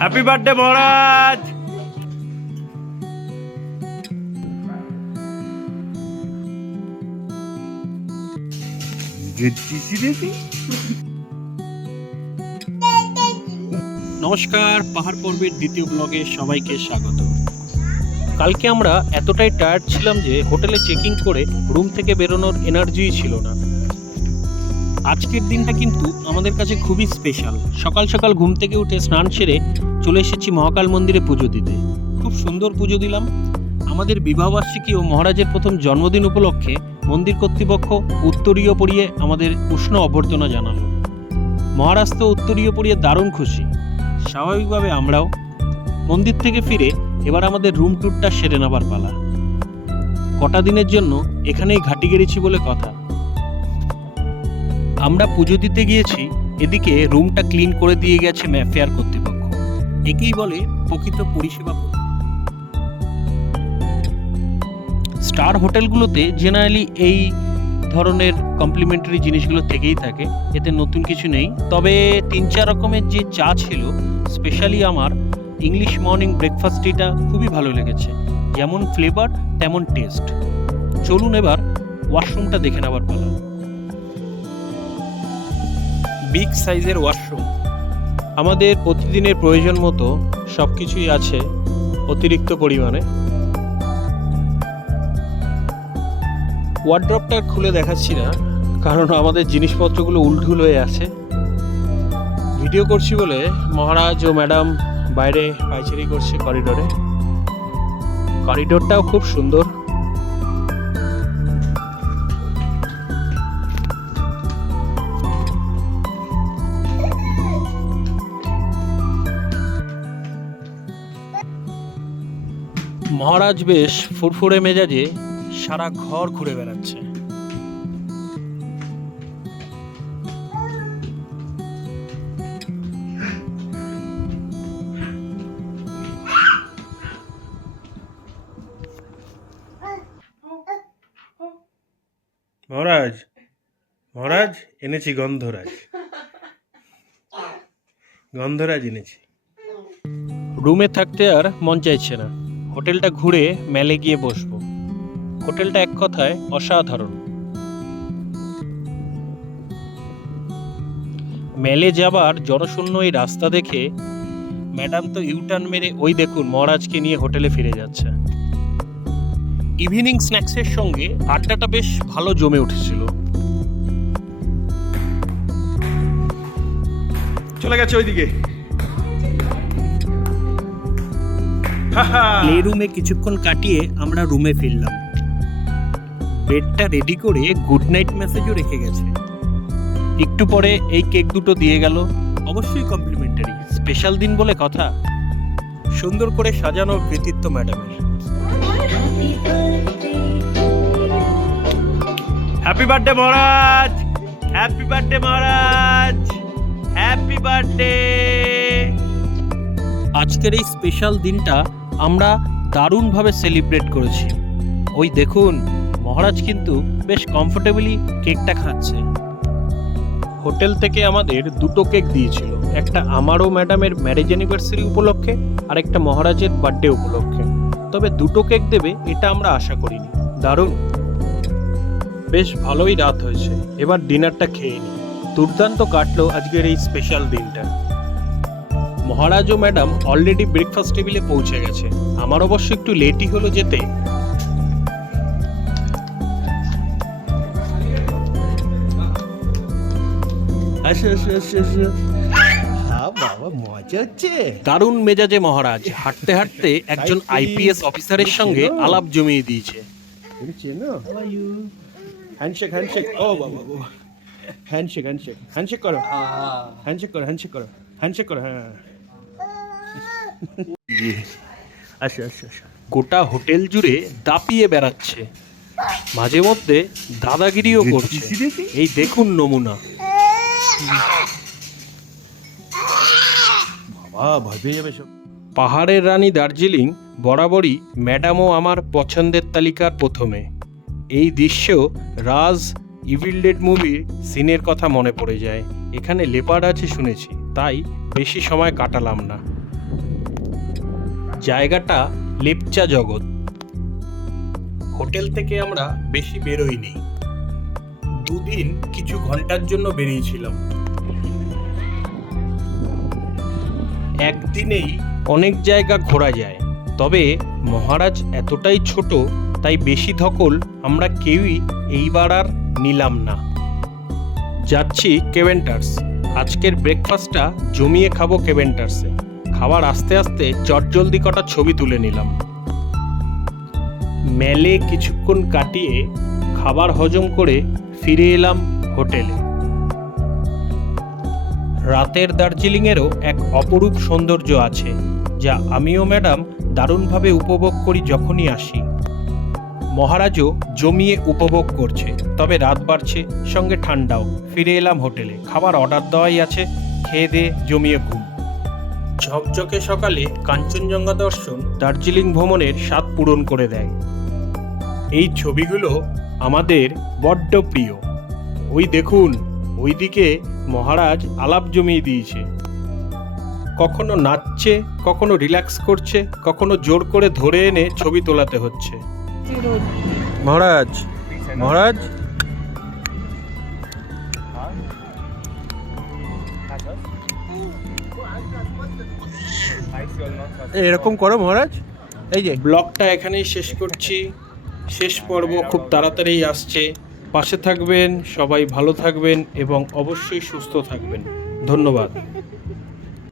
Happy birthday মহারাজ। নমস্কার, পাহাড় পর্বের দ্বিতীয় ব্লগে সবাইকে স্বাগত। কালকে আমরা এতটাই টায়ার্ড ছিলাম যে হোটেলে চেকিং করে রুম থেকে বেরোনোর এনার্জিই ছিল না। আজকের দিনটা কিন্তু আমাদের কাছে খুবই স্পেশাল। সকাল সকাল ঘুম থেকে উঠে স্নান সেরে চলে এসেছি মহাকাল মন্দিরে পুজো দিতে। খুব সুন্দর পুজো দিলাম। আমাদের বিবাহবার্ষিকী ও মহারাজের প্রথম জন্মদিন উপলক্ষে মন্দির কর্তৃপক্ষ উত্তরীয় পরিয়ে আমাদের উষ্ণ অভ্যর্থনা জানালো। মহারাজ তো উত্তরীয় পরিয়ে দারুণ খুশি, স্বাভাবিকভাবে আমরাও। মন্দির থেকে ফিরে এবার আমাদের রুম ট্যুরটা সেরে নেবার পালা। কটা দিনের জন্য এখানেই ঘাঁটি গেড়েছি বলে কথা। আমরা পুজো দিতে গিয়েছি, এদিকে রুমটা ক্লিন করে দিয়ে গেছে ম্যাফেয়ার কর্তৃপক্ষ। একেই বলে প্রকৃত পরিষেবা। স্টার হোটেলগুলোতে জেনারেলি এই ধরনের কমপ্লিমেন্টারি জিনিসগুলো থেকেই থাকে, এতে নতুন কিছু নেই। তবে 3-4 রকমের যে চা ছিল, স্পেশালি আমার ইংলিশ মর্নিং ব্রেকফাস্ট টিটা খুবই ভালো লেগেছে। যেমন ফ্লেভার তেমন টেস্ট। চলুন এবার ওয়াশরুমটা দেখে নেবার পালা। বিগ সাইজের ওয়াশরুম, আমাদের প্রতিদিনের প্রয়োজন মতো সব কিছুই আছে অতিরিক্ত পরিমাণে। ওয়ার্ড্রপটা খুলে দেখাচ্ছি না, কারণ আমাদের জিনিসপত্রগুলো উলঢুল হয়ে আছে। ভিডিও করছি বলে মহারাজ ও ম্যাডাম বাইরে পায়চারি করছে করিডোরে। করিডোরটাও খুব সুন্দর। মহারাজ বেশ ফুরফুরে মেজাজে সারা ঘর ঘুরে বেড়াচ্ছে। মহারাজ মহারাজ এনেছি গন্ধরাজ, গন্ধরাজ এনেছি। রুমে থাকতে আর মন চাইছে না। হোটেলটা ঘুরে মেলে গিয়ে বসবো। হোটেলটা এক কথায় অসাধারণ। মেলে যাবার জনশূন্য এই রাস্তা দেখে ম্যাডাম তো ইউটার্ন মেরে ওই দেখুন মহারাজকে নিয়ে হোটেলে ফিরে যাচ্ছে। ইভিনিং স্ন্যাক্সের সঙ্গে আড্ডাটা বেশ ভালো জমে উঠেছিল। চলে গেছে ওইদিকে। প্লে রুমে কিছুক্ষণ কাটিয়ে আমরা রুমে ফিরলাম। বেডটা রেডি করে গুড নাইট মেসেজও রেখে গেছে। একটু পরে এই কেক দুটো দিয়ে গেল, অবশ্যই কমপ্লিমেন্টারি। স্পেশাল দিন বলে কথা। সুন্দর করে সাজানোর কৃতিত্ব ম্যাডামের। হ্যাপি বার্থডে মহারাজ, হ্যাপি বার্থডে মহারাজ, হ্যাপি বার্থডে। আজকের এই স্পেশাল দিনটা আমরা দারুণভাবে সেলিব্রেট করেছি। ওই দেখুন মহারাজ কিন্তু বেশ কমফোর্টেবলি কেকটা খাচ্ছে। হোটেল থেকে আমাদের দুটো কেক দিয়েছিল, একটা আমার ও ম্যাডামের ম্যারেজ অ্যানিভার্সারি উপলক্ষে আর একটা মহারাজের বার্থডে উপলক্ষে। তবে দুটো কেক দেবে এটা আমরা আশা করিনি। দারুণ, বেশ ভালোই রাত হয়েছে। এবার ডিনারটা খেয়ে নিই। দুর্দান্ত কাটলো আজকের এই স্পেশাল দিনটা। মহারাজ ও ম্যাডাম অলরেডি ব্রেকফাস্ট টেবিলে পৌঁছে গেছে। আমার অবশ্য একটু লেটই হলো যেতে। বাবা মজা হচ্ছে। দারুণ মেজাজে মহারাজ হাঁটতে হাঁটতে একজন আইপিএস অফিসারের সঙ্গে আলাপ জমিয়ে দিয়েছে। Handshake handshake. ও বাবা, হ্যান্ডশেক হ্যান্ডশেক হ্যান্ডশেক করো, হ্যান্ডশেক করো, হ্যান্ডশেক করো, হ্যান্ডশেক করো। হ্যাঁ, জি, আসো আসো আসো। গোটা হোটেল জুড়ে দাপিয়ে বেড়াচ্ছে, মাঝে মধ্যে দাদাগিরিও করছে। এই দেখুন নমুনা। বাবা ভয় পেয়ে যাবে সব। পাহাড়ের রানী দার্জিলিং বরাবরই ম্যাডামও আমার পছন্দের তালিকার প্রথমে। এই দৃশ্য রাজ ইভিল ডেড মুভির সিনের কথা মনে পড়ে যায়। এখানে লেপার্ড আছে শুনেছি, তাই বেশি সময় কাটালাম না। জায়গাটা লেপচা জগৎ। হোটেল থেকে আমরা বেশি বেরোইনি, দুদিন কিছু ঘন্টার জন্য বেরিয়েছিলাম। একদিনেই অনেক জায়গা ঘোরা যায়, তবে মহারাজ এতটাই ছোট তাই বেশি ধকল আমরা কেউই এইবার আর নিলাম না। যাচ্ছি কেভেন্টার্স। আজকের ব্রেকফাস্টটা জমিয়ে খাবো কেভেন্টার্সে। খাবার আস্তে আস্তে চটজলদি কটা ছবি তুলে নিলাম। মেলে কিছুক্ষণ কাটিয়ে খাবার হজম করে ফিরে এলাম হোটেলে। রাতের দার্জিলিংয়েরও এক অপরূপ সৌন্দর্য আছে, যা আমিও ম্যাডাম দারুণভাবে উপভোগ করি যখনই আসি। মহারাজও জমিয়ে উপভোগ করছে, তবে রাত বাড়ছে, সঙ্গে ঠান্ডাও। ফিরে এলাম হোটেলে, খাবার অর্ডার দেওয়াই আছে, খেয়ে দিয়ে জমিয়ে ঘুম। ঝকঝকে সকালে কাঞ্চনজঙ্ঘা দর্শন দার্জিলিং ভ্রমণের স্বাদ পূরণ করে দেয়। এই ছবিগুলো আমাদের বড্ড প্রিয়। ওই দেখুন, ওইদিকে মহারাজ আলাপ জমিয়ে দিয়েছে। কখনো নাচছে, কখনো রিল্যাক্স করছে, কখনো জোর করে ধরে এনে ছবি তোলাতে হচ্ছে। মহারাজ, মহারাজ, এরকম করো মহারাজ। এই যে ব্লগটা এখানেই শেষ করছি। শেষ পর্ব খুব তাড়াতাড়ি আসছে। পাশে থাকবেন, সবাই ভালো থাকবেন এবং অবশ্যই সুস্থ থাকবেন। ধন্যবাদ।